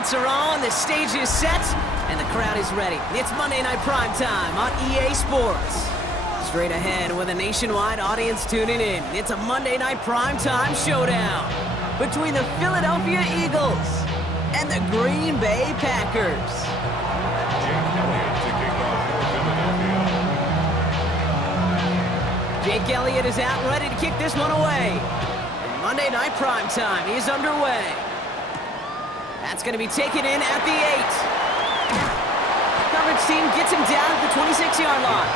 lights are on, the stage is set, and the crowd is ready. It's Monday Night Primetime on EA Sports. Straight ahead with a nationwide audience tuning in, it's a Monday Night Primetime showdown between the Philadelphia Eagles and the Green Bay Packers. Jake Elliott is out ready to kick this one away. And Monday Night Primetime is underway. That's going to be taken in at the 8. Coverage team gets him down at the 26-yard line.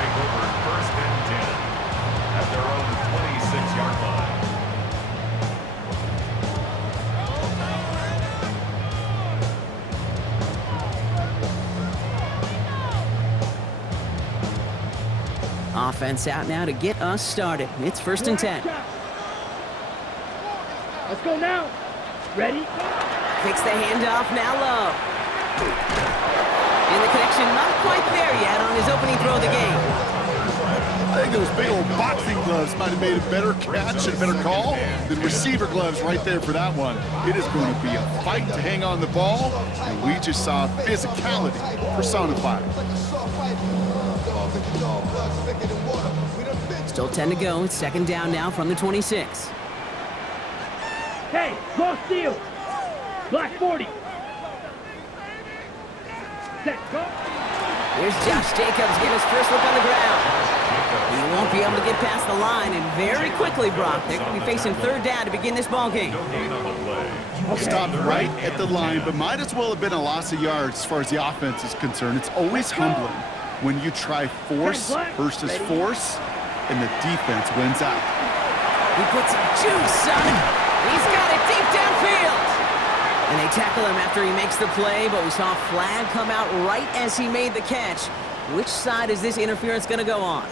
Take over first and 10 at their own 26-yard line. Offense out now to get us started. It's first and 10. Let's go now. Ready? Takes the handoff, now low. And the connection not quite there yet on his opening throw of the game. I think those big old boxing gloves might have made a better catch and a better call than receiver gloves right there for that one. It is going to be a fight to hang on the ball, and we just saw physicality personified. Still 10 to go. It's second down now from the 26. Hey, cross steal. Black 40. Set, go. Here's Josh Jacobs getting his first look on the ground. He won't be able to get past the line, and very quickly, Brock, they're going to be facing third down to begin this ball game. Stopped right at the line, but might as well have been a loss of yards as far as the offense is concerned. It's always humbling when you try force versus force, and the defense wins out. He puts some juice on it. He's got it deep downfield. And they tackle him after he makes the play, but we saw a flag come out right as he made the catch. Which side is this interference going to go on?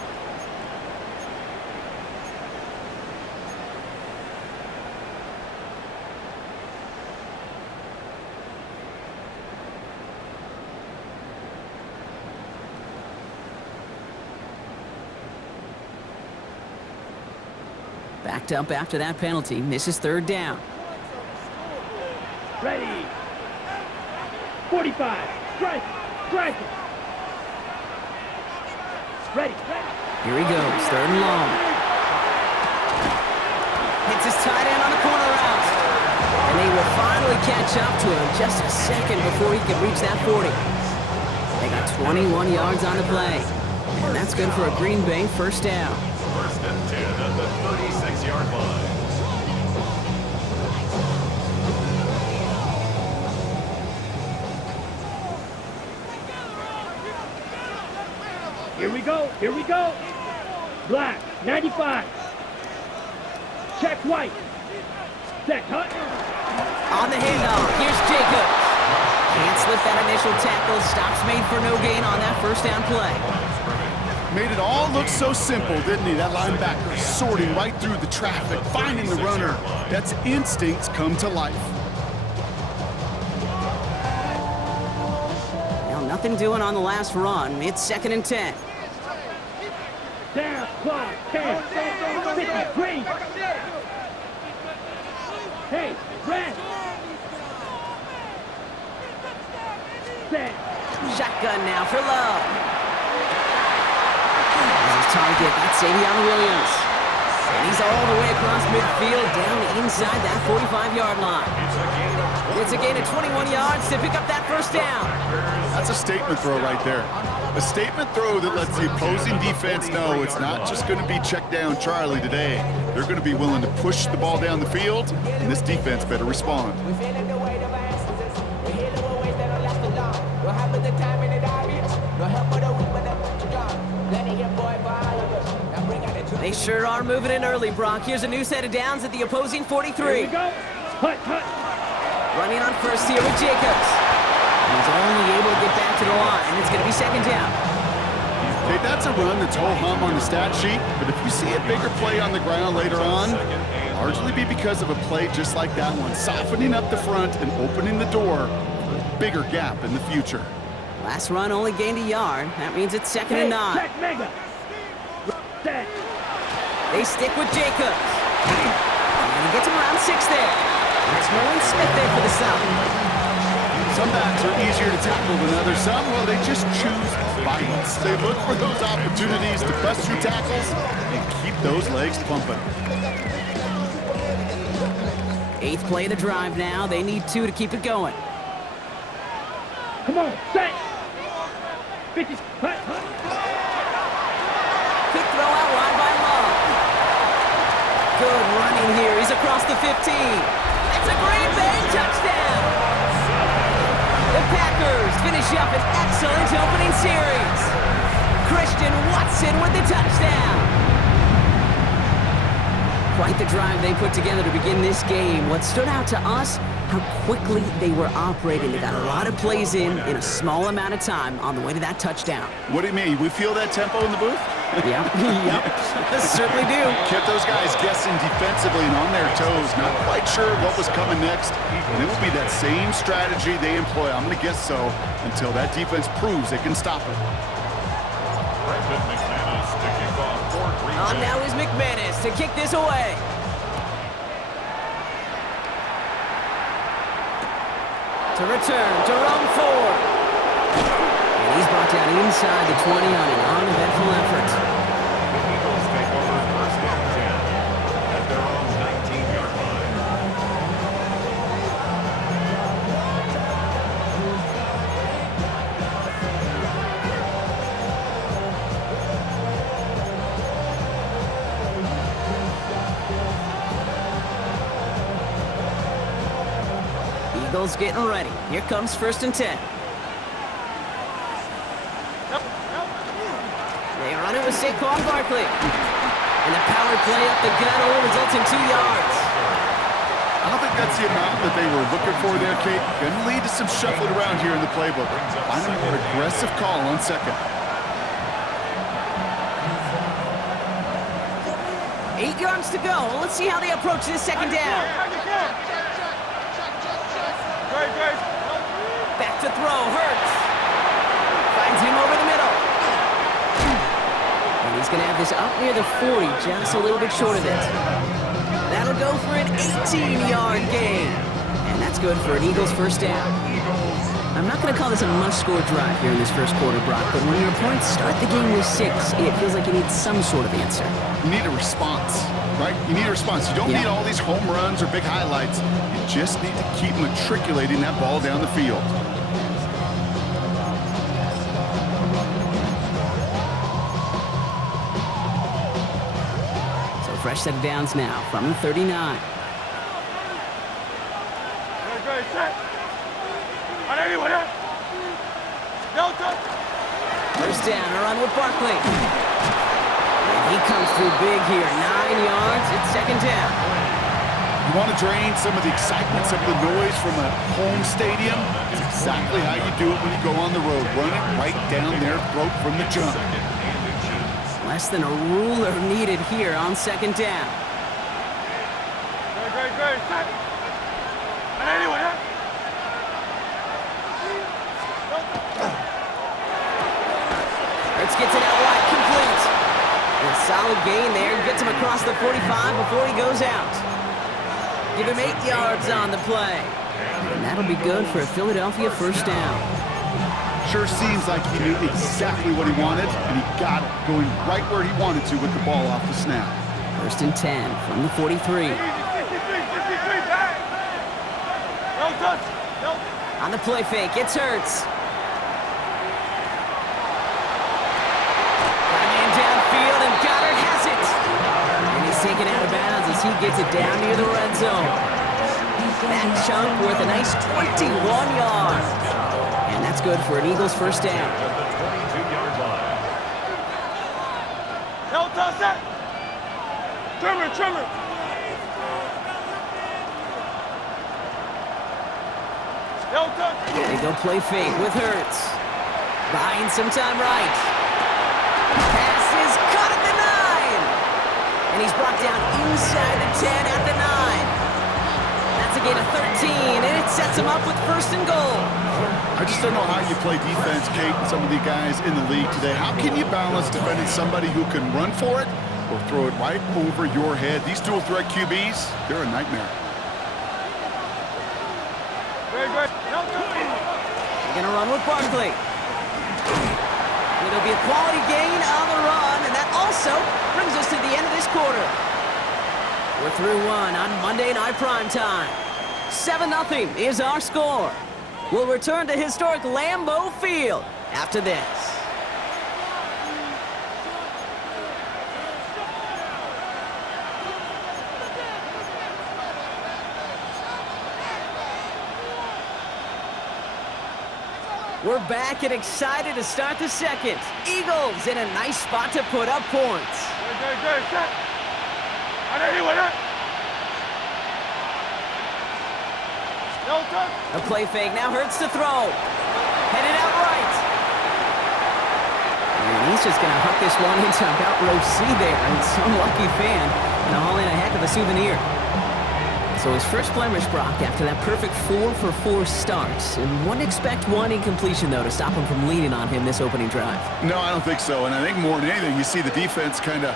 Backed up after that penalty. This is third down. Ready. 45. Strike. Strike. Ready. Here he goes. Third and long. Hits his tight end on the corner route. And they will finally catch up to him just a second before he can reach that 40. They got 21 yards on the play. And that's good for a Green Bay first down. First and 10 at the 36-yard line. Here we go. Here we go. Black 95. Check white. Set cut. On the handoff, here's Jacobs. Can't slip that initial tackle. Stops made for no gain on that first down play. Made it all look so simple, didn't he? That linebacker sorting right through the traffic, finding the runner. That's instincts come to life. Now nothing doing on the last run. It's second and 10. Down, clock, 10, 53. Hey, red. Set. Shotgun now for Love. As his target, that's Savion Williams. And he's all the way across midfield, down inside that 45-yard line. It's a gain of 21 yards to pick up that first down. That's a statement throw right there. A statement throw that lets the opposing defense know it's not just going to be check down Charlie today. They're going to be willing to push the ball down the field, and this defense better respond. They sure are moving in early, Brock. Here's a new set of downs at the opposing 43. Here we go. Hut, hut. Running on first here with Jacobs. He's only able to get back to the line. It's going to be second down. Okay, that's a run that's ho-hum on the stat sheet, but if you see a bigger play on the ground later on, largely be because of a play just like that one, softening up the front and opening the door for a bigger gap in the future. Last run only gained a yard. That means it's second and 9. Check mega. Set. They stick with Jacobs. And he gets him around 6 there. That's Nolan Smith there for the stop. Some backs are easier to tackle than others. Some, well, they just choose violence. They look for those opportunities to bust through tackles and keep those legs pumping. 8th play of the drive now. They need 2 to keep it going. Come on, set. 50, hut. Quick throw out wide by Love. Good running here. He's across the 15. It's a Green Bay touchdown. The Packers finish up an excellent opening series. Christian Watson with the touchdown. Quite the drive they put together to begin this game. What stood out to us, how quickly they were operating. They got a lot of plays in a small amount of time on the way to that touchdown. What do you mean? We feel that tempo in the booth? Yep, certainly do. Kept those guys guessing defensively and on their toes, not quite sure what was coming next. And it will be that same strategy they employ, I'm going to guess so, until that defense proves they can stop it. On now is McManus to kick this away. To return, Jerome Ford. And he's brought down inside the 20 on an uneventful effort. The Eagles take over 1st and 10 at their own 19-yard line. Eagles getting ready. Here comes 1st and 10. They run it with Saquon Barkley. And the power play up the gut only results in 2 yards. I don't think that's the amount that they were looking for there, Kate. Going to lead to some shuffling around here in the playbook. Find a more aggressive call on 2nd. 8 yards to go. Let's see how they approach this 2nd down. Back to throw, Hurts. Finds him over the middle. And he's going to have this up near the 40, just a little bit short of it. That'll go for an 18-yard gain. And that's good for an Eagles 1st down. I'm not going to call this a must-score drive here in this 1st quarter, Brock, but when your opponents start the game with 6, it feels like you need some sort of answer. You need a response, right? You need a response. You don't need all these home runs or big highlights. You just need to keep matriculating that ball down the field. So fresh set of downs now from the 39. First down, a run with Barkley. And he comes through big here. 9 yards, it's 2nd down. You want to drain some of the excitement, some of the noise from a home stadium? It's exactly how you do it when you go on the road. Run it right down their throat from the jump. Less than a ruler needed here on 2nd down. Hurts gets it out wide, complete. And a solid gain there, gets him across the 45 before he goes out. Give him 8 yards on the play. And that'll be good for a Philadelphia 1st down. Sure seems like he knew exactly what he wanted, and he got it going right where he wanted to with the ball off the snap. 1st and 10 from the 43. On the play fake, it's Hurts. Got a man downfield, and Goddard has it. And he's taken out of bounds as he gets it down near the red zone. That chunk worth a nice 21 yards. And that's good for an Eagles 1st down. At the 22-yard line. Trimmer. They go play fake with Hurts. Buying some time right. Pass is caught at the 9. And he's brought down inside the 10 at the 9. That's a gain of 13, and it sets him up with 1st and goal. I just don't know how you play defense, Kate, and some of the guys in the league today. How can you balance defending somebody who can run for it or throw it right over your head? These dual threat QBs, they're a nightmare. Very good. They're gonna run with Barkley. It'll be a quality gain on the run, and that also brings us to the end of this quarter. We're through one on Monday Night Primetime. 7-0 is our score. We'll return to historic Lambeau Field after this. We're back and excited to start the second. Eagles in a nice spot to put up points. A play fake now hurts to throw. Headed out right. And he's just going to huck this one into about row C there. And some lucky fan going to haul in a heck of a souvenir. So his first blemish, Brock, after that perfect 4-for-4 start. And wouldn't expect one incompletion, though, to stop him from leaning on him this opening drive. No, I don't think so. And I think more than anything, you see the defense kind of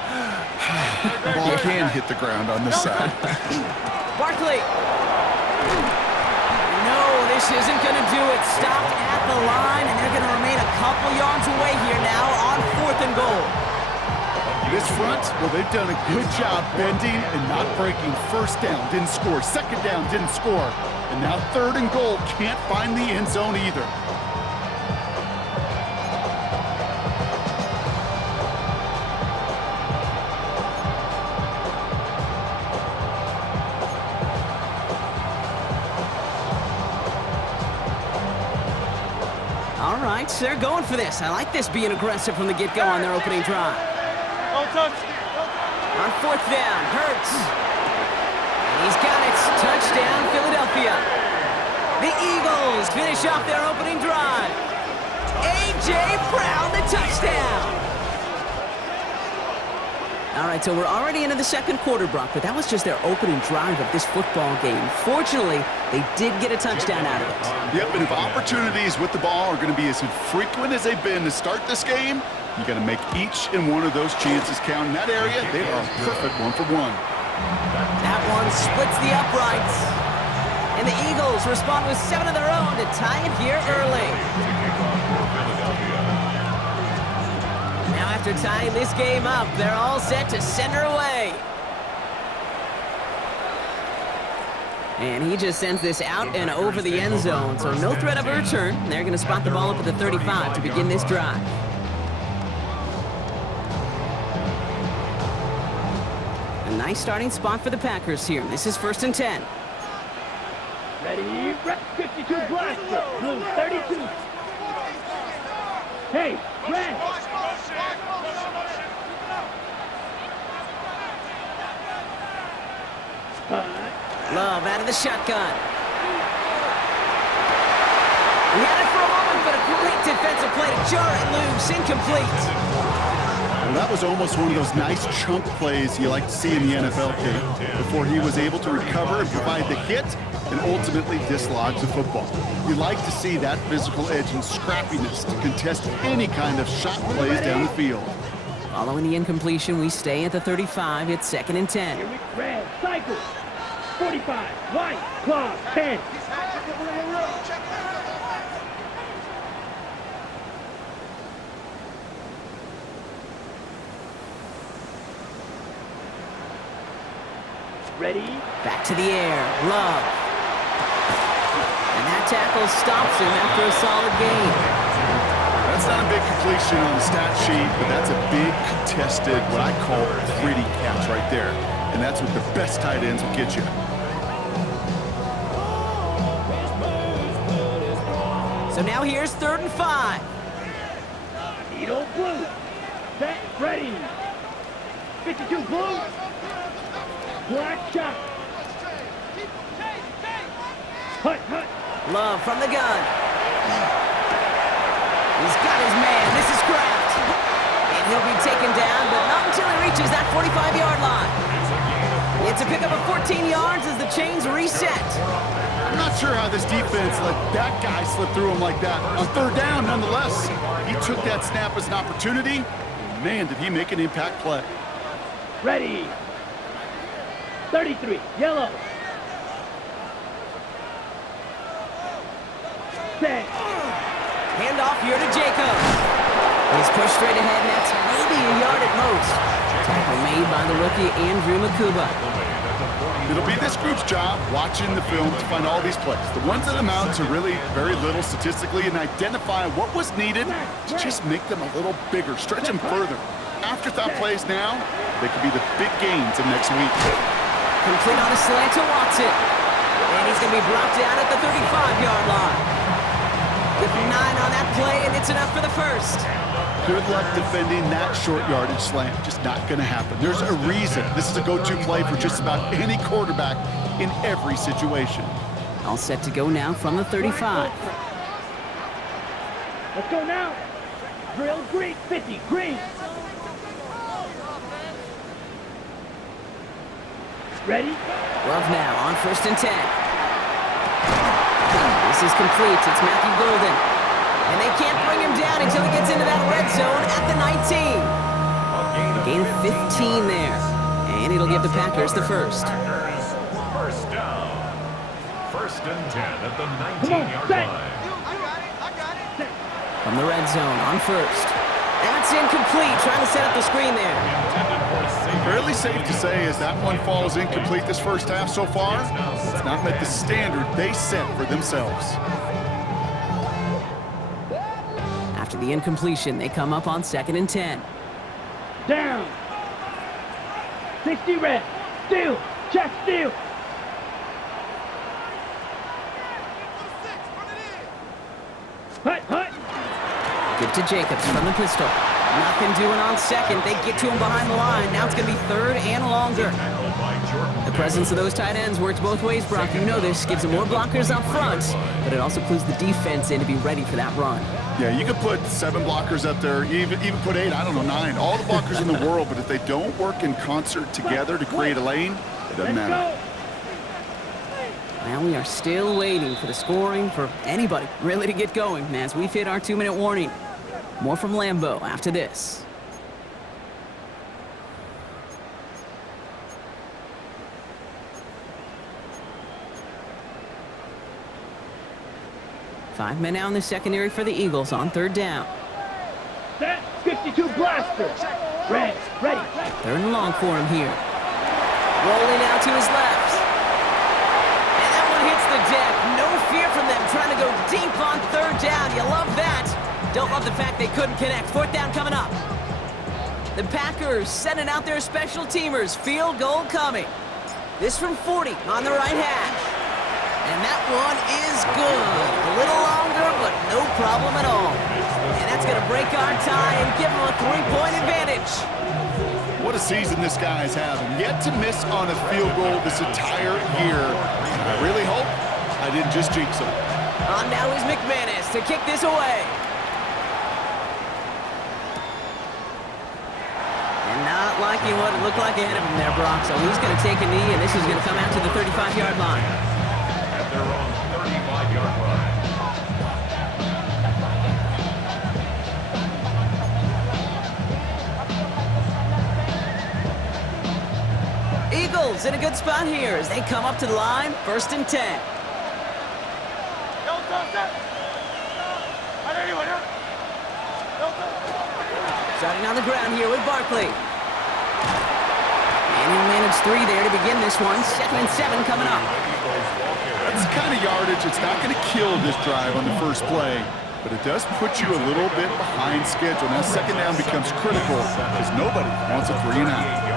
ball can hit the ground on this side. Barkley. No, this isn't going to do it. Stopped at the line, and they're going to remain a couple yards away here now on 4th and goal. This front, well, they've done a good job bending and not breaking. First down, didn't score. Second down, didn't score. And now 3rd and goal, can't find the end zone either. All right, so they're going for this. I like this being aggressive from the get-go on their opening drive. On 4th down, Hurts. And he's got it. Touchdown, Philadelphia. The Eagles finish off their opening drive. A.J. Brown, the touchdown. All right, so we're already into the second quarter, Brock, but that was just their opening drive of this football game. Fortunately, they did get a touchdown out of it. Yep, and if opportunities with the ball are going to be as infrequent as they've been to start this game, you got to make each and one of those chances count. In that area, they are a perfect 1-for-1. That one splits the uprights. And the Eagles respond with 7 of their own to tie it here early. Now after tying this game up, they're all set to send her away. And he just sends this out and over the end zone, so no threat of a return. They're going to spot the ball up at the 35 to begin this drive. A nice starting spot for the Packers here. This is 1st and 10. Ready, 52 black, blue 32. Hey, red. Love out of the shotgun. We had it for a moment, but a great defensive play to jar it loose. Incomplete. Well, that was almost one of those nice chunk plays you like to see in the NFL, Kate, before he was able to recover and provide the hit and ultimately dislodge the football. You like to see that physical edge and scrappiness to contest any kind of shot plays down the field. Following the incompletion, we stay at the 35. It's 2nd and 10. Red, cycle. 45, white, claw, 10. Ready? Back to the air. Love. And that tackle stops him after a solid gain. That's not a big completion on the stat sheet, but that's a big contested, what I call gritty catch right there. And that's what the best tight ends will get you. So now here's 3rd and 5. Needle blue. Set, ready. 52 blue. Black shot. Hut, hut. Love from the gun. He's got his man. This is Kraft. And he'll be taken down, but not until he reaches that 45-yard line. It's a pickup of 14 yards as the chains reset. I'm not sure how this defense let that guy slip through him like that. On 3rd down, nonetheless, he took that snap as an opportunity. Man, did he make an impact play. Ready. 33, yellow. Set. Handoff here to Jacobs. He's pushed straight ahead, and that's maybe a yard at most. Tackle made by the rookie Andrew Makuba. It'll be this group's job watching the film to find all these plays. The ones that amount to really very little statistically and identify what was needed to just make them a little bigger, stretch them further. Afterthought plays now, they could be the big gains of next week. Complete on a slant to Watson. And he's going to be brought down at the 35-yard line. With 9 on that play, and it's enough for the first. Good luck defending that short yardage slant. Just not going to happen. There's a reason this is a go-to play for just about any quarterback in every situation. All set to go now from the 35. Let's go now. Drill green, 50, green. Ready? Love now on 1st and 10. This is complete. It's Matthew Golden. And they can't bring him down until he gets into that red zone at the 19. A gain of 15 there. And it'll give the Packers the first. First down. 1st and 10 at the 19-yard line. From the red zone on 1st. That's incomplete. Trying to set up the screen there. Fairly safe to say as that one falls incomplete this first half so far, it's not met the standard they set for themselves. After the incompletion, they come up on 2nd and 10. Down. 60 red. Steal. Check steal. Hut, hut. Give to Jacobs from the pistol. Nothing doing on 2nd. They get to him behind the line. Now it's going to be 3rd and longer. The presence of those tight ends works both ways, Brock. You know this. Gives them more blockers up front, but it also clues the defense in to be ready for that run. Yeah, you could put 7 blockers up there, even put 8, I don't know, 9. All the blockers in the world, but if they don't work in concert together to create a lane, it doesn't matter. Now we are still waiting for the scoring for anybody really to get going as we've hit our 2-minute warning. More from Lambeau after this. Five men out in the secondary for the Eagles on 3rd down. Set. 52 blaster. Ready. 3rd and long for him here. Rolling out to his left. And that one hits the deck. No fear from them trying to go deep on 3rd down. You love that. Don't love the fact they couldn't connect. 4th down coming up. The Packers sending out their special teamers. Field goal coming. This from 40 on the right hash. And that one is good. A little longer, but no problem at all. And that's going to break our tie and give them a 3-point advantage. What a season this guy is having. Yet to miss on a field goal this entire year. And I really hope I didn't just jinx him. On now is McManus to kick this away. And not liking what it looked like ahead of him there, Brock. So he's going to take a knee, and this is going to come out to the 35-yard line. At their own 35-yard line. Eagles in a good spot here as they come up to the line, 1st and 10. Starting on the ground here with Barkley. And he'll manage 3 there to begin this one. 2nd and 7 coming up. That's the kind of yardage. It's not going to kill this drive on the first play, but it does put you a little bit behind schedule. Now 2nd down becomes critical because nobody wants a 3 and out.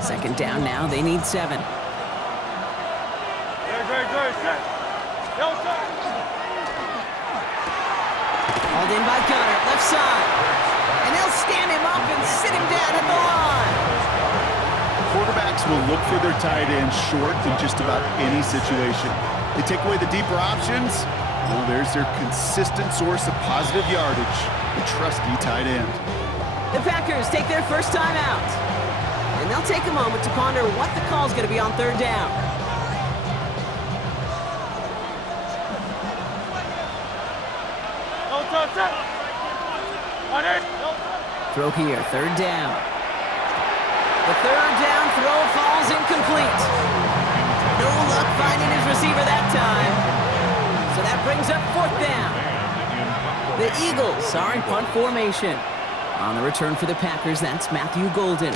Second down now, they need 7. Hauled in by Gunner, left side. And they'll stand him up and sit him down at the line. Quarterbacks will look for their tight end short in just about any situation. They take away the deeper options. Well, there's their consistent source of positive yardage, the trusty tight end. The Packers take their first time out. And they'll take a moment to ponder what the call's going to be on 3rd down. Throw here, third down. The third down throw falls incomplete. No luck finding his receiver that time. So that brings up fourth down. The Eagles are in punt formation. On the return for the Packers, that's Matthew Golden.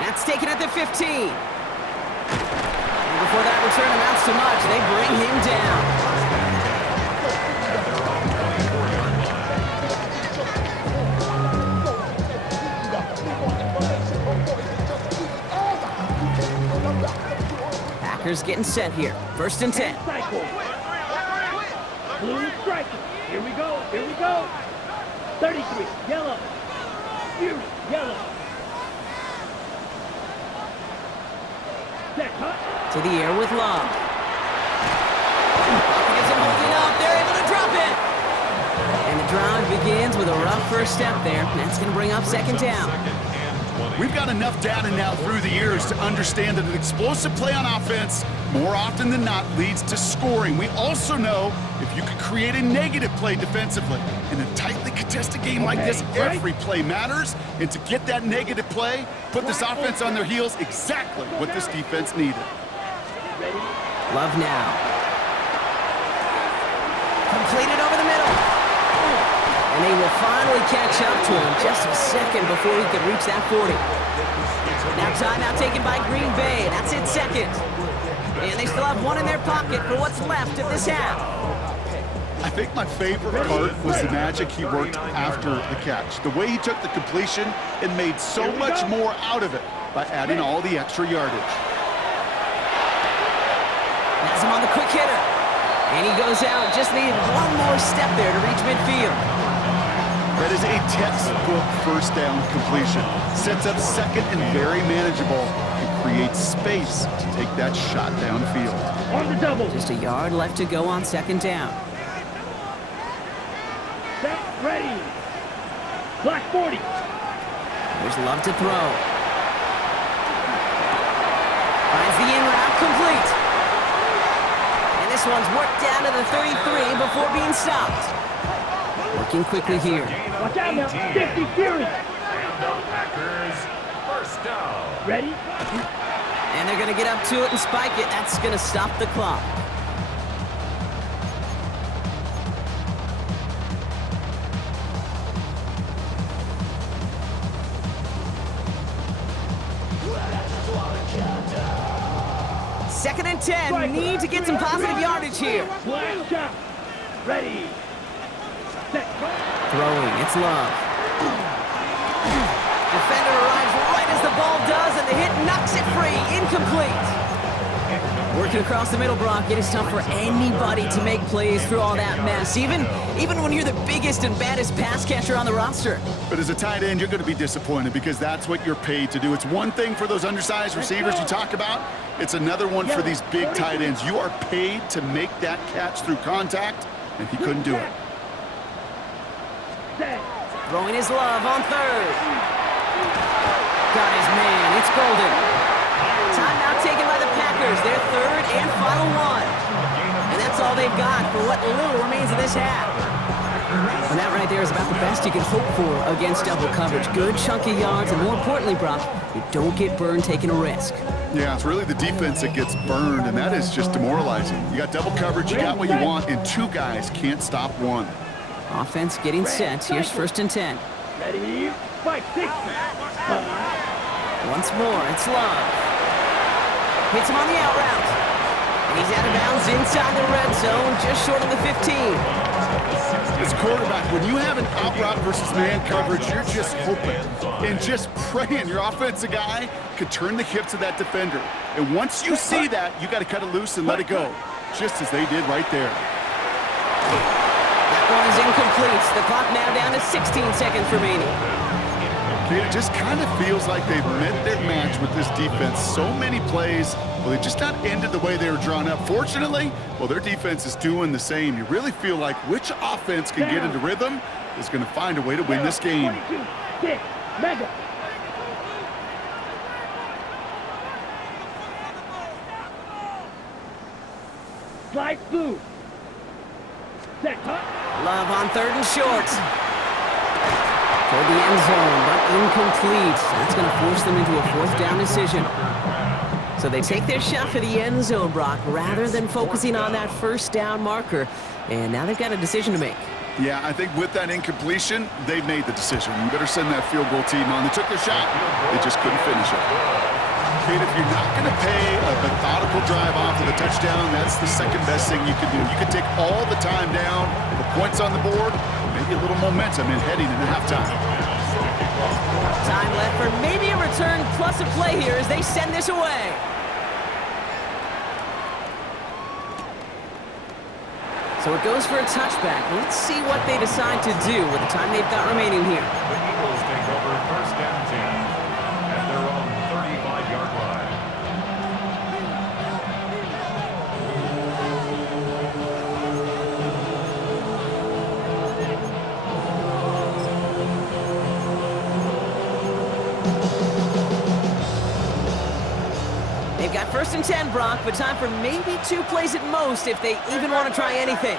That's taken at the 15. And before that return amounts to much, they bring him down. Packers getting set here. First and 10. Blue striker. Here we go. Here we go. 33. Yellow. Fury. Yellow. Set. Hut. To the air with Love. Isn't holding up. They're able to drop it. And the drive begins with a rough first step there. That's going to bring up second down. We've got enough data now through the years to understand that an explosive play on offense more often than not leads to scoring. We also know if you could create a negative play defensively in a tightly contested game like this, every play matters. And to get that negative play, put this offense on their heels, exactly what this defense needed. Love now. Completed over the middle. And they will finally catch up to him just a second before he could reach that 40. Now timeout taken by Green Bay. That's it, second. And they still have one in their pocket for what's left of this half. I think my favorite part was the magic he worked after the catch. The way he took the completion and made so much more out of it by adding all the extra yardage. Has him on the quick hitter. And he goes out. Just needed one more step there to reach midfield. That is a textbook first down completion. Sets up second and very manageable and creates space to take that shot downfield. On the double. Just a yard left to go on second down. Set. Ready. Black 40. There's Love to throw. Finds the in route complete. And this one's worked down to the 33 before being stopped. Working quickly here. Watch out now. 50 Fury. And the Packers, first down. Ready? And they're going to get up to it and spike it. That's going to stop the clock. Second and 10. Need to get some positive yardage here. Black shot. Ready. Set. Throwing. It's Love. Defender arrives right as the ball does, and the hit knocks it free. Incomplete. Working across the middle, Brock, it is tough for anybody to make plays through all that mess, even when you're the biggest and baddest pass catcher on the roster. But as a tight end, you're going to be disappointed because that's what you're paid to do. It's one thing for those undersized receivers you talk about. It's another one for these big tight ends. You are paid to make that catch through contact, and he couldn't do it. Throwing his Love on third. Got his man. It's Golden. Timeout taken by the Packers. Their third and final one. And that's all they've got for what little remains of this half. And that right there is about the best you can hope for against double coverage. Good chunky yards, and more importantly, Brock, you don't get burned taking a risk. Yeah, it's really the defense that gets burned, and that is just demoralizing. You got double coverage, you got what you want, and two guys can't stop one. Offense getting set. Here's first and 10. Ready. Fight. 60. Once more, it's Love. Hits him on the out route. And he's out of bounds inside the red zone, just short of the 15. As a quarterback, when you have an out route versus man coverage, you're just hoping and just praying your offensive guy could turn the hips of that defender. And once you see that, you got to cut it loose and let it go, just as they did right there. That one is incomplete. The clock now down to 16 seconds remaining. It just kind of feels like they've met their match with this defense. So many plays, well, they just not ended the way they were drawn up. Fortunately, well, their defense is doing the same. You really feel like which offense can get into rhythm is going to find a way to win this game. 22, Mega. Slide blue. Set, hut. Love on 3rd and short. Toward the end zone, but incomplete. That's going to force them into a 4th down decision. So they take their shot for the end zone, Brock, rather than focusing on that 1st down marker. And now they've got a decision to make. Yeah, I think with that incompletion, they've made the decision. You better send that field goal team on. They took their shot. They just couldn't finish it. Kate, if you're not going to pay a methodical drive off of the touchdown, that's the second best thing you can do. You can take all the time down, the points on the board, maybe a little momentum in heading into halftime. Time left for maybe a return plus a play here as they send this away. So it goes for a touchback. Let's see what they decide to do with the time they've got remaining here. The Eagles take over 1st and 10 at their own 35-yard line. They've got 1st and 10, Brock, but time for maybe 2 plays at most if they even want to try anything.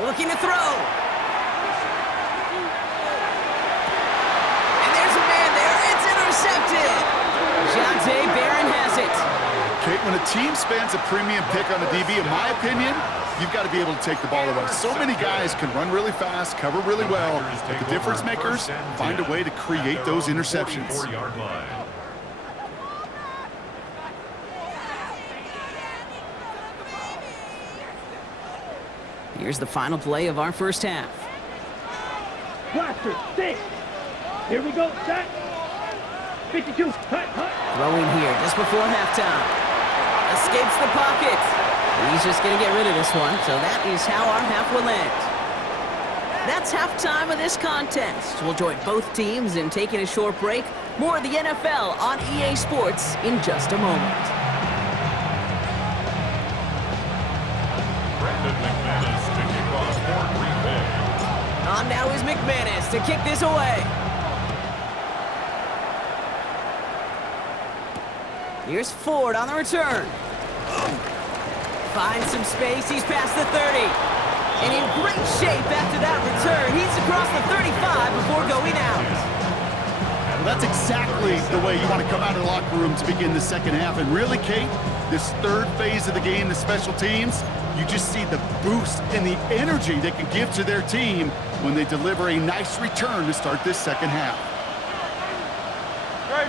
Looking to throw. And there's a man there. It's intercepted. Jonte Barron has it. Kate, when a team spends a premium pick on a DB, in my opinion, you've got to be able to take the ball away. So many guys can run really fast, cover really well, but the difference makers find a way to create those interceptions. 44-yard line. Here's the final play of our 1st half. Blaster, 6. Here we go, set. 52, hut, hut. Throwing here just before halftime. Escapes the pocket. He's just going to get rid of this one, so that is how our half will end. That's halftime of this contest. We'll join both teams in taking a short break. More of the NFL on EA Sports in just a moment. On now is McManus to kick this away. Here's Ford on the return. Finds some space. He's past the 30. And in great shape after that return. He's across the 35 before going out. Well, that's exactly the way you want to come out of the locker room to begin the 2nd half. And really, Kate, this 3rd phase of the game, the special teams, you just see the boost and the energy they can give to their team when they deliver a nice return to start this 2nd half. Great.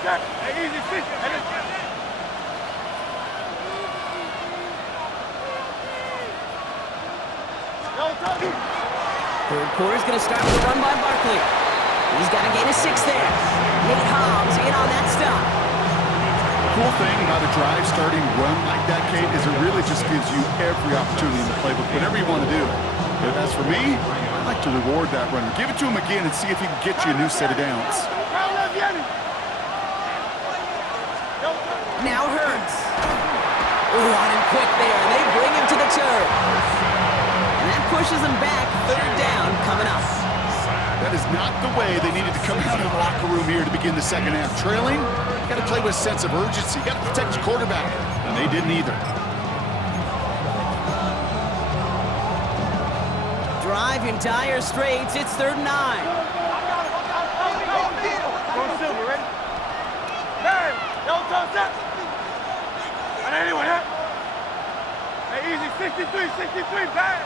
Set. Easy, 6. Third quarter's going to start with a run by Barkley. He's got to gain a 6 there. Nate Hobbs in on that stop. Cool thing about a drive starting run like that, Kate, is it really just gives you every opportunity in the playbook, whatever you want to do. But as for me, I like to reward that runner. Give it to him again and see if he can get you a new set of downs. Now Hurts. Oh, on him quick there. They bring him to the turf. And that pushes him back. 3rd down coming up. That is not the way they needed to come out of the locker room here to begin the 2nd half. Trailing, got to play with a sense of urgency. Got to protect your quarterback. And they didn't either. Drive in dire straits. It's 3rd and 9. Go Silver, ready? Man, don't touch that. And anyone, huh? Hey, easy, 63, bang.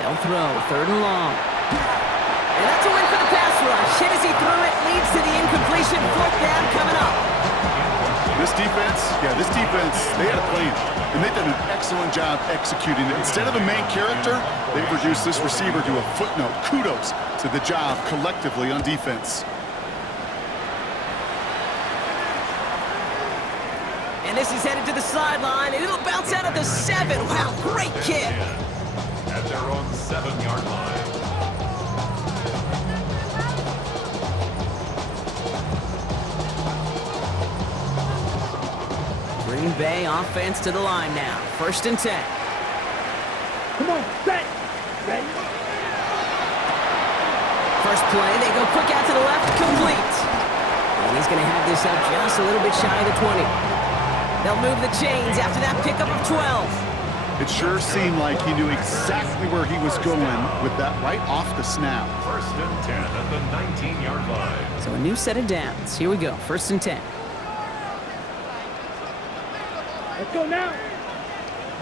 They'll throw. 3rd and long. And that's a win for the pass rush. Hit as he threw it. Leads to the incompletion. 4th down coming up. This defense, they had a plan. And they've done an excellent job executing it. Instead of a main character, they've reduced this receiver to a footnote. Kudos to the job collectively on defense. And this is headed to the sideline, and it'll bounce out of the 7. Wow, great kick. At their own 7-yard line. Green Bay offense to the line now. 1st and 10. Come on, set. Ready? First play, they go quick out to the left, complete. And he's going to have this up just a little bit shy of the 20. They'll move the chains after that pickup of 12. It sure seemed like he knew exactly where he was going with that right off the snap. First and 10 at the 19-yard line. So a new set of downs. Here we go, 1st and 10. Let's go now.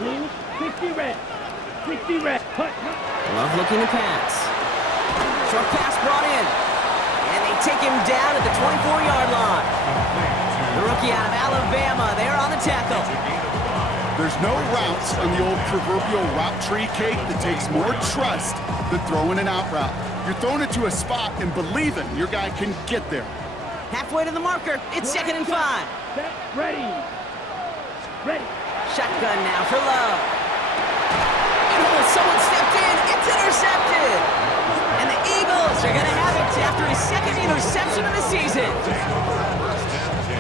Blue, 60 red. 60 red. Hut. Love looking to pass. Short pass brought in. And they take him down at the 24-yard line. The rookie out of Alabama, they're on the tackle. There's no routes on the old proverbial route tree, Kate, that takes more trust than throwing an out route. You're throwing it to a spot and believing your guy can get there. Halfway to the marker. It's 2nd and 5. Set, ready. Ready. Shotgun now for Love. Oh, someone stepped in. It's intercepted. And the Eagles are going to have it after his 2nd interception of the season. First and 10.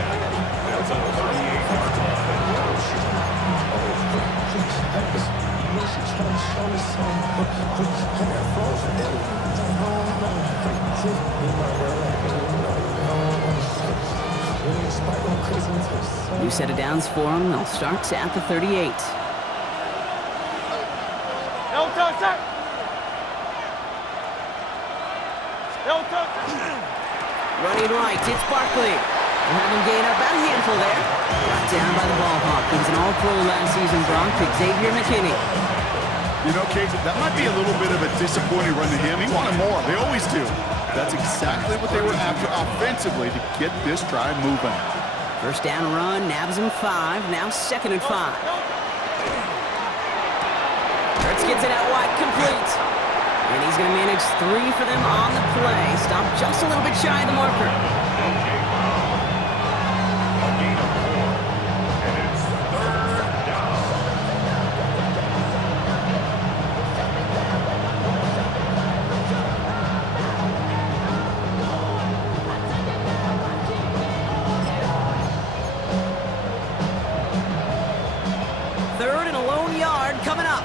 That's a 38-yard line. New set of downs for him. They'll start at the 38. Running right, it's Barkley. We'll have him gain about a handful there. Brought down by the ball hawk. He was an all-pro last season, Bronx, Xavier McKinney. You know, Kate, that might be a little bit of a disappointing run to him. He wanted more. They always do. That's exactly what they were after offensively to get this drive moving. First down run, nabs him 5. Now 2nd and 5. Hurts gets it out wide, complete. And he's going to manage 3 for them on the play. Stop just a little bit shy of the marker. A gain of 4. And it's 3rd down. Third and a lone yard coming up.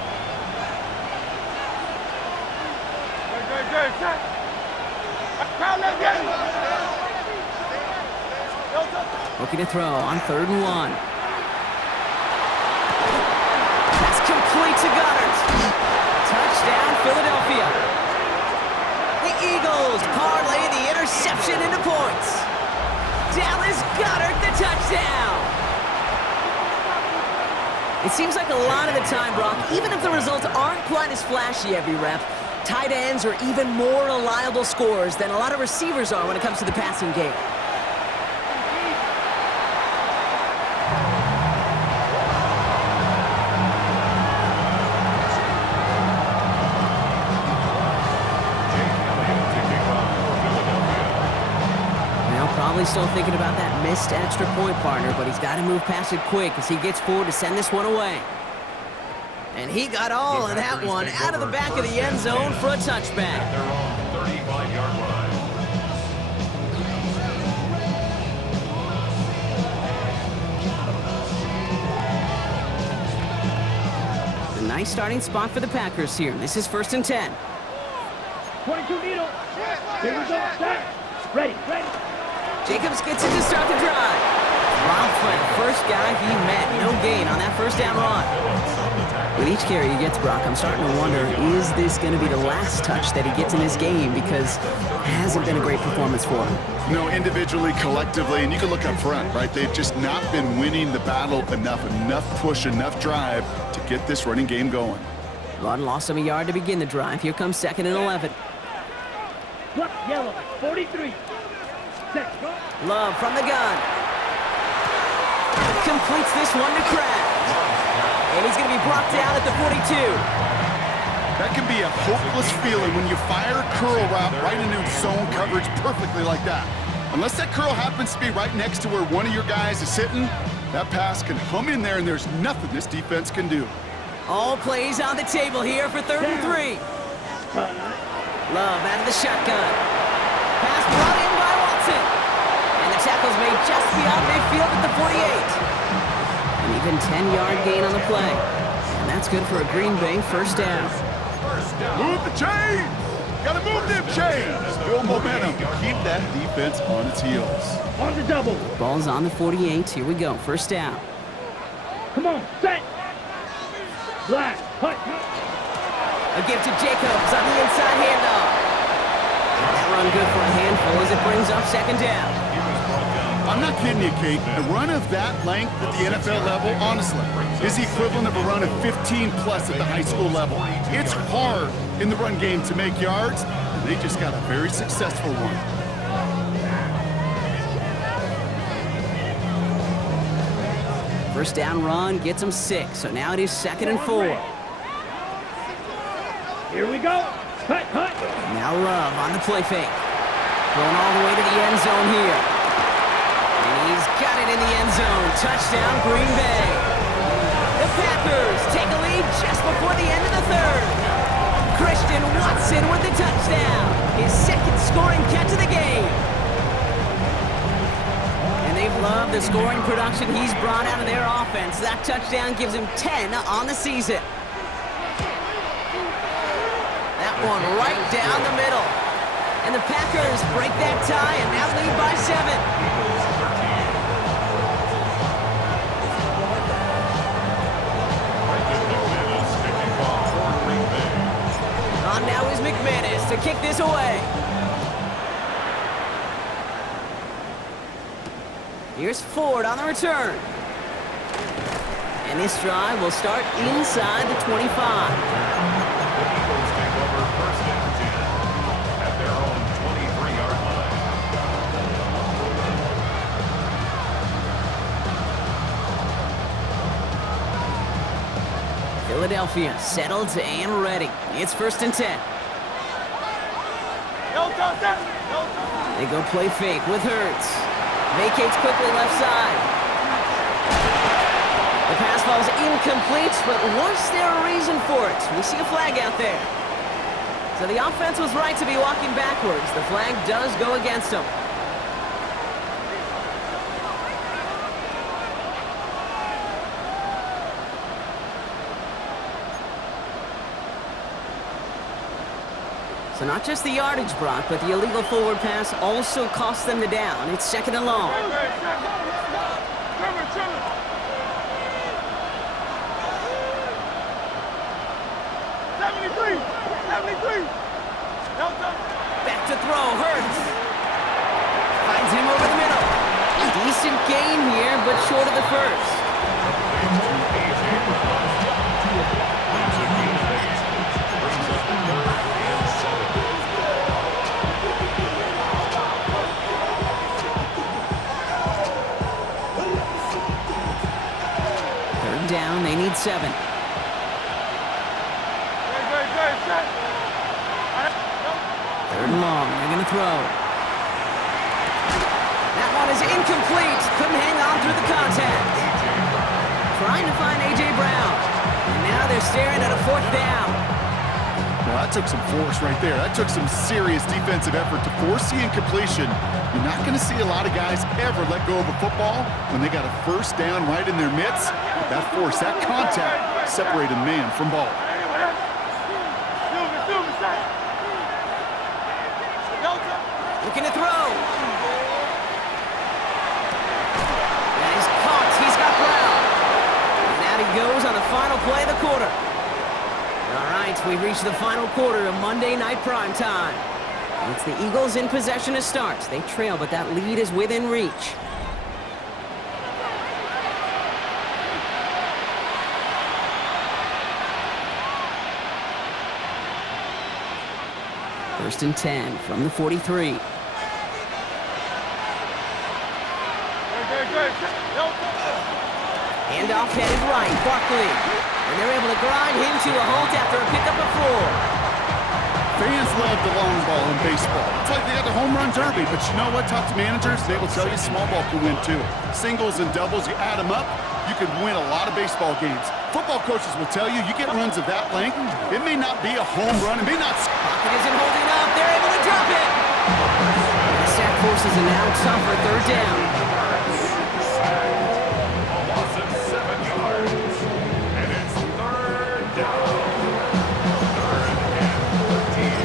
Looking to throw on 3rd and 1. That's complete to Goddard. Touchdown, Philadelphia. The Eagles parlay the interception into points. Dallas Goddard, the touchdown. It seems like a lot of the time, Brock, even if the results aren't quite as flashy every rep, tight ends are even more reliable scorers than a lot of receivers are when it comes to the passing game. Probably still thinking about that missed extra point, partner, but he's got to move past it quick as he gets forward to send this one away. And he got all of that one out of the back of the end zone for a touchback. They're on 35-yard line. A nice starting spot for the Packers here. This is 1st and 10. 22 needle. Here we go. Set. Ready. Ready. Jacobs gets it to start the drive. Rob for the first guy he met. No gain on that first down run. With each carry he gets, Brock, I'm starting to wonder, is this going to be the last touch that he gets in this game? Because it hasn't been a great performance for him. No, individually, collectively, and you can look up front, right? They've just not been winning the battle enough push, enough drive to get this running game going. Run lost him a yard to begin the drive. Here comes 2nd and 11. Black, yellow, 43. Set. Love from the gun. Completes this one to Kraft. And he's going to be brought down at the 42. That can be a hopeless feeling when you fire a curl route right into zone coverage perfectly like that. Unless that curl happens to be right next to where one of your guys is sitting, that pass can hum in there and there's nothing this defense can do. All plays on the table here for 3rd and 3. Love out of the shotgun. Pass brought in by Watson. And the tackle's made just beyond midfield at the 48. An even 10-yard gain on the play. And that's good for a Green Bay first down. Move the chain! Gotta move them chains. Build momentum. Keep that defense on its heels. On the double. Ball's on the 48. Here we go. First down. Come on, set. Black, hut. A gift to Jacobs on the inside handoff. That run good for a handful as it brings up second down. I'm not kidding you, Kate. A run of that length at the NFL level, honestly, is the equivalent of a run of 15-plus at the high school level. It's hard in the run game to make yards, and they just got a very successful one. First down run gets them 6, so now it is 2nd and 4. Here we go. Hut. Now Love on the play fake. Going all the way to the end zone here. And he's got it in the end zone. Touchdown, Green Bay. The Packers take a lead just before the end of the third. Christian Watson with the touchdown. His second scoring catch of the game. And they've loved the scoring production he's brought out of their offense. That touchdown gives him 10 on the season. That one right down the middle. And the Packers break that tie and now lead by 7. On now is McManus to kick this away. Here's Ford on the return. And this drive will start inside the 25. Eagles take over first and 10 at their own 23-yard line. Philadelphia settled and ready. It's 1st and 10. They go play fake with Hurts. Vacates quickly left side. The pass ball's incomplete, but was there a reason for it? We see a flag out there. So the offense was right to be walking backwards. The flag does go against them. So not just the yardage brought, but the illegal forward pass also cost them the down. It's 2nd and long. 73. Back to throw, Hurts. Finds him over the middle. Decent gain here, but short of the first. Third down, they need 7. Third and long, they're going to throw. That one is incomplete. Couldn't hang on through the contact. Trying to find A.J. Brown. And now they're staring at a 4th down. Well, that took some force right there. That took some serious defensive effort to force the incompletion. You're not going to see a lot of guys ever let go of a football when they got a first down right in their midst. But that force, that contact, separated man from ball. Looking to throw. And he's caught. He's got Brown. And out he goes on the final play of the quarter. All right, we've reached the final quarter of Monday Night Prime Time. It's the Eagles in possession to start. They trail, but that lead is within reach. First and 10 from the 43. Handoff headed right, Barkley. And they're able to grind him to a halt after a pickup of 4. Fans love the long ball in baseball. It's like they got the home run derby, but you know what? Talk to managers, they will tell you small ball can win too. Singles and doubles, you add them up, you can win a lot of baseball games. Football coaches will tell you, you get runs of that length, it may not be a home run, it may not... Pocket isn't holding up, they're able to drop it! And the sack forces a now tougher 3rd down. A loss of 7 yards. And it's 3rd down. 3rd and 13.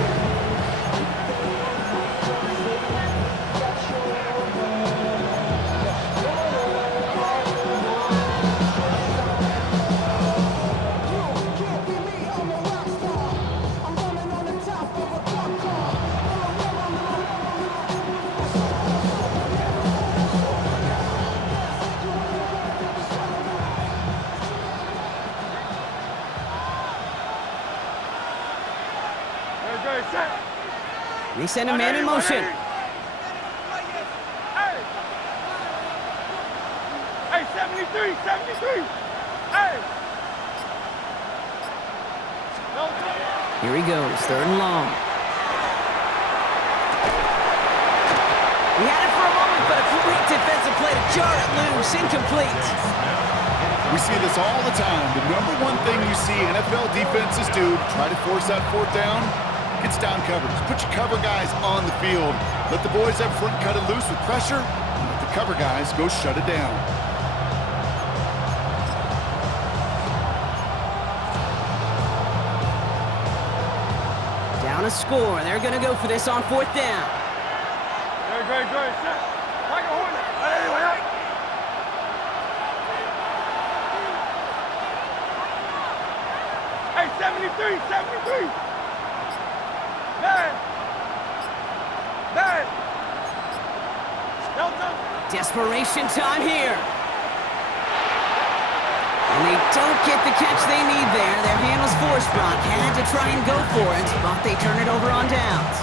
They send a man in motion. Hey, 73, 73. Hey. Here he goes, 3rd and long. He had it for a moment, but a great defensive play to jar it loose. Incomplete. We see this all the time. The number one thing you see NFL defenses do, try to force that 4th down, gets down coverage. Put your cover guys on the field. Let the boys up front cut it loose with pressure, and let the cover guys go shut it down. Down a score. They're going to go for this on 4th down. Great. Set. Like a hornet. Anyway, up. Hey, 73, 73. Man. Delta. Desperation time here. And they don't get the catch they need there. Their hand was forced. Brock had to try and go for it, but they turn it over on downs.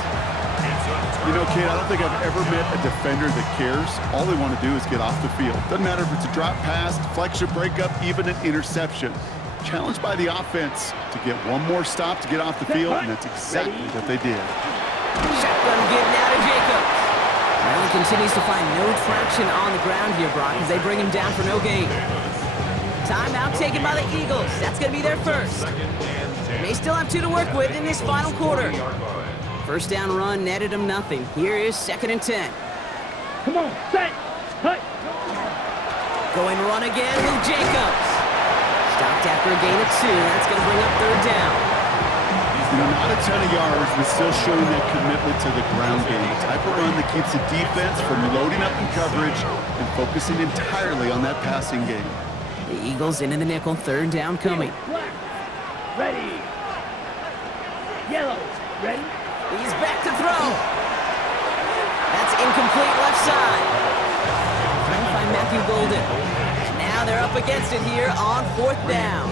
You know, Kate, I don't think I've ever met a defender that cares. All they want to do is get off the field. Doesn't matter if it's a drop pass, deflection, breakup, even an interception. Challenged by the offense to get one more stop to get off the field, and that's exactly what they did. Shotgun give now to Jacobs. Well, he continues to find no traction on the ground here, Brock, as they bring him down for no gain. Timeout taken by the Eagles. That's going to be their first. They still have 2 to work with in this final quarter. First down run netted him nothing. Here is 2nd and 10. Come on, set. Hut. Going run again with Jacobs. Stopped after a gain of 2. That's going to bring up 3rd down. You know, not a ton of yards, but still showing that commitment to the ground game. The type of run that keeps the defense from loading up in coverage and focusing entirely on that passing game. The Eagles into the nickel. 3rd down coming. Black. Ready. Yellow. Ready. He's back to throw. That's incomplete left side. Trying to find Matthew Golden. Now they're up against it here on 4th down.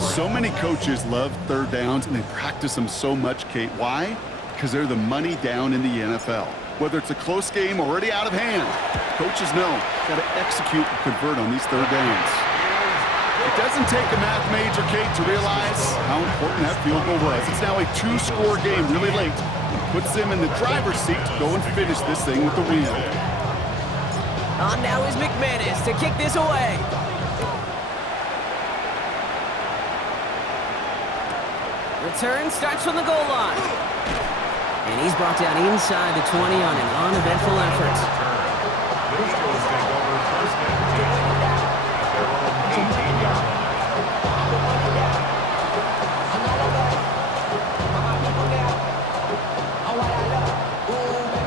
So many coaches love 3rd downs, and they practice them so much, Kate. Why? Because they're the money down in the NFL. Whether it's a close game or already out of hand, coaches know got to execute and convert on these 3rd downs. It doesn't take a math major, Kate, to realize how important that field goal was. It's now a 2-score game really late. It puts them in the driver's seat to go and finish this thing with the win. On now is McManus to kick this away. Return starts from the goal line. And he's brought down inside the 20 on an uneventful effort.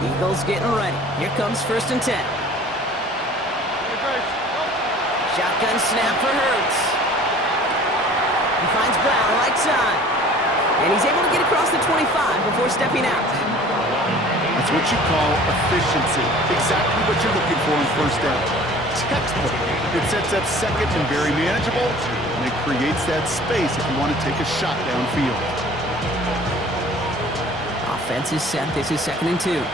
Eagles getting ready. Here comes 1st and 10. Shotgun snap for Hurts. He finds Brown right side. And he's able to get across the 25 before stepping out. That's what you call efficiency. Exactly what you're looking for in 1st down. Textbook. It sets up 2nd and very manageable, and it creates that space if you want to take a shot downfield. Offense is set. This is 2nd and 2.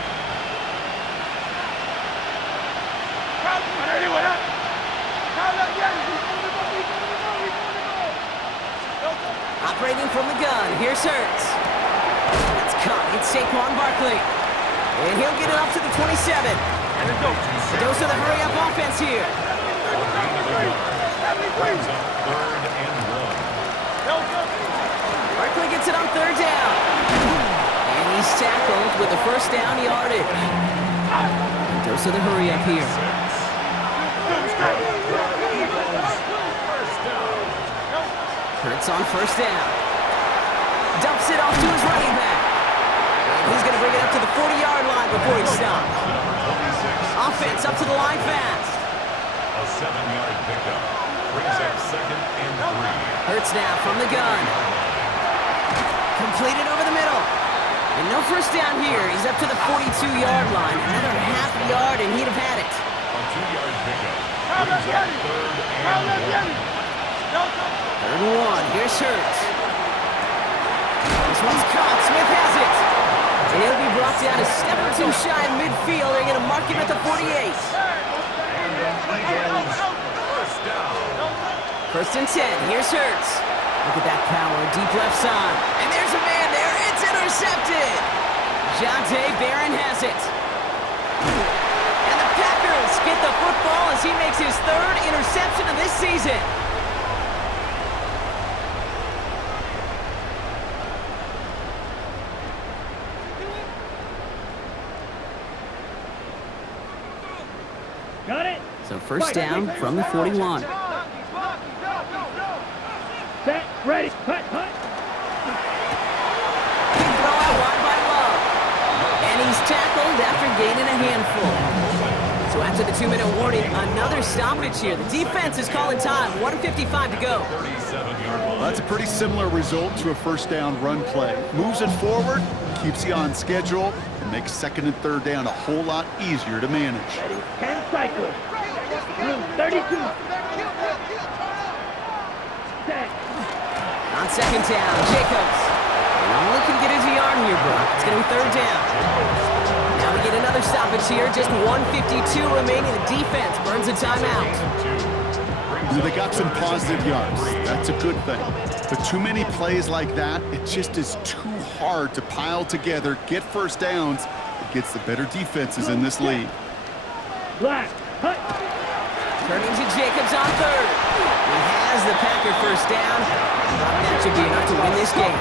Operating from the gun. Here's Hurts. That's caught. It's Saquon Barkley. And he'll get it up to the 27. A dose of the hurry-up offense here. Barkley gets it on 3rd down. And he's tackled with the 1st down yardage. A dose of the hurry-up here. Hurts on 1st down. Dumps it off to his running back. And he's going to bring it up to the 40-yard line before he stops. Offense up to the line fast. A 7-yard pickup brings up 2nd and 3. Hurts now from the gun. Completed over the middle. And no 1st down here. He's up to the 42-yard line. Another half yard, and he'd have had it. A 2-yard pickup brings up 3rd and 1. 3rd and 1. Here's Hurts. This one's caught. Smith has it. And he'll be brought down a step or two shy of midfield. They're going to mark him at the 48. First and 10. Here's Hurts. Look at that power, deep left side. And there's a man there. It's intercepted. Jonte Barron has it. And the Packers get the football as he makes his third interception of this season. Got it. So first down from the 41. Set, ready, hut. Big throw out wide by Love. And he's tackled after gaining a handful. So after the 2-minute warning, another stoppage here. The defense is calling time. 1:55 to go. Well, that's a pretty similar result to a first down run play. Moves it forward, keeps you on schedule, and makes second and third down a whole lot easier to manage. Ready, 10 cycles. 32. Set. On second down, Jacobs. And all he can get is a yard here, Brock. It's going to be third down. Now we get another stoppage here. Just 1:52 remaining. The defense burns a timeout. They got some positive yards. That's a good thing. But too many plays like that, it just is too hard to pile together, get first downs against the better defenses in this league. Black, hut. Turning to Jacobs on third. He has the Packer first down. That should be enough to win this game.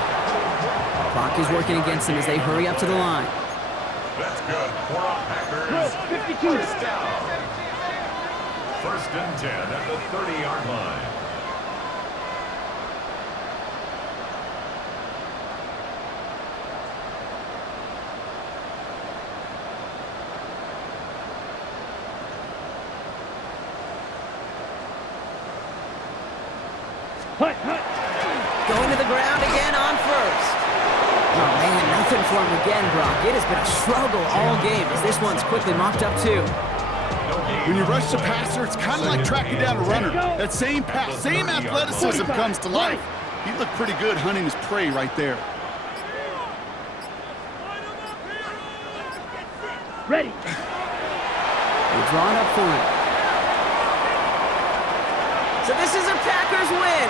Clock is working against them as they hurry up to the line. That's good for a Packers 52. first down. First and 10 at the 30-yard line. Hut. Going to the ground again on first. Oh, man, nothing for him again, Brock. It has been a struggle all game as this one's quickly mopped up, too. When you rush the passer, it's kind of like tracking down a runner. That same pass, same athleticism comes to life. He looked pretty good hunting his prey right there. Ready. They're drawing up for it. So this is a Packers win.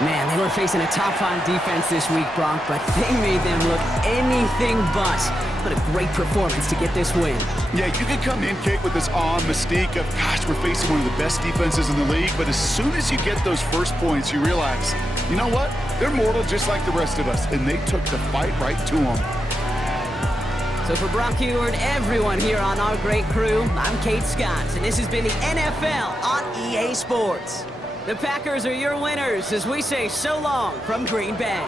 Man, they were facing a top-5 defense this week, Brock, but they made them look anything but. What a great performance to get this win. Yeah, you can come in, Kate, with this awe and mystique of, gosh, we're facing one of the best defenses in the league, but as soon as you get those first points, you realize, you know what? They're mortal just like the rest of us, and they took the fight right to them. So for Brock Huard, everyone here on our great crew, I'm Kate Scott, and this has been the NFL on EA Sports. The Packers are your winners as we say so long from Green Bay.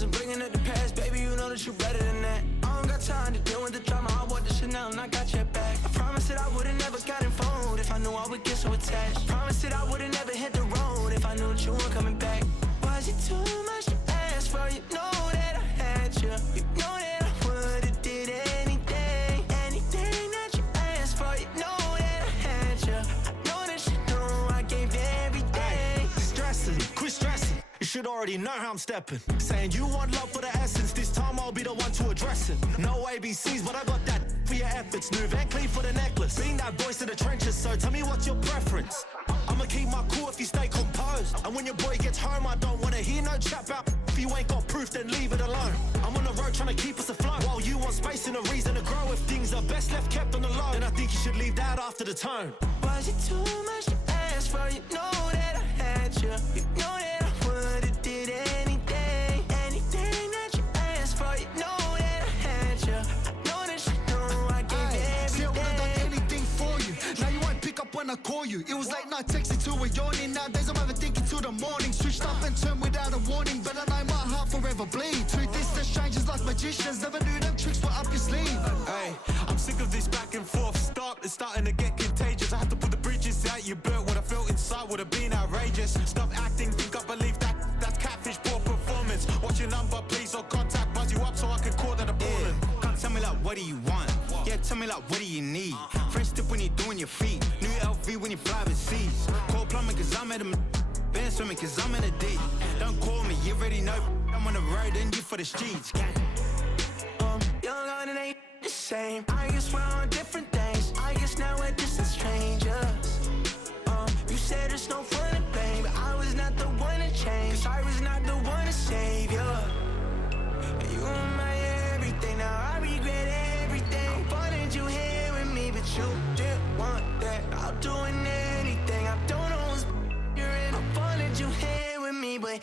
And bringing up the past, baby, you know that you're better than that. I don't got time to deal with the drama. I want the Chanel and I got your back. I promised that I would've never gotten phoned if I knew I would get so attached. Promised that I would've never hit the road if I knew that you weren't coming back. Was it too much to ask for? You know that I had you. You know that I would've did anything that you asked for. You know that I had you. I know that you know I gave everything. Stressing, quit stressing. You should already know how I'm stepping. Saying you want love for the essence. This time I'll be the one to address it. No ABCs, but I got that for your efforts. New Van Cleef for the necklace. Being that voice in the trenches, so tell me what's your preference. I'ma keep my cool if you stay composed. And when your boy gets home, I don't wanna hear no chat about If you ain't got proof, then leave it alone. I'm on the road trying to keep us afloat, while you want space and a reason to grow. If things are best left kept on the low, then I think you should leave that after the tone. Was it too much to ask for? You know that I had you. You know that I would've did anything. Anything that you asked for. You know that I had you. I know that you know I gave everything. See, I would've done anything for you. Now you won't pick up when I call you. It was late night texting till we're yawning. Nowadays I'm overthinking till the morning. Switched up and turned without a warning, but I know my heart forever bleeds. Truth is that strangers like magicians never knew them tricks were up your sleeve. Hey, I'm sick of this back and forth. It's starting to get contagious. I have to put the bridges out you built. What I felt inside would have been outrageous. Stop acting, think I believe that. That's catfish, poor performance. What's your number, please, or contact? Buzz you up so I can call that a ballin'. Come tell me like, what do you want? Yeah, tell me like, what do you need? Fresh tip when you're doing your feet. New LV when you fly overseas. Call plumbing cause I'm at a band swimming cause I'm in a deep. Don't call me, you already know. I'm on the road and you for the streets. Young on and ain't the same. I guess we're on different things. I guess now we're distant strangers. You said it's no fun to blame, but I was not the one to change. Cause I was not the one to save you. You were my everything, now I regret everything. I wanted you here with me, but you didn't want that. I'm doing anything, I don't know what's you're in. I wanted you here with me, but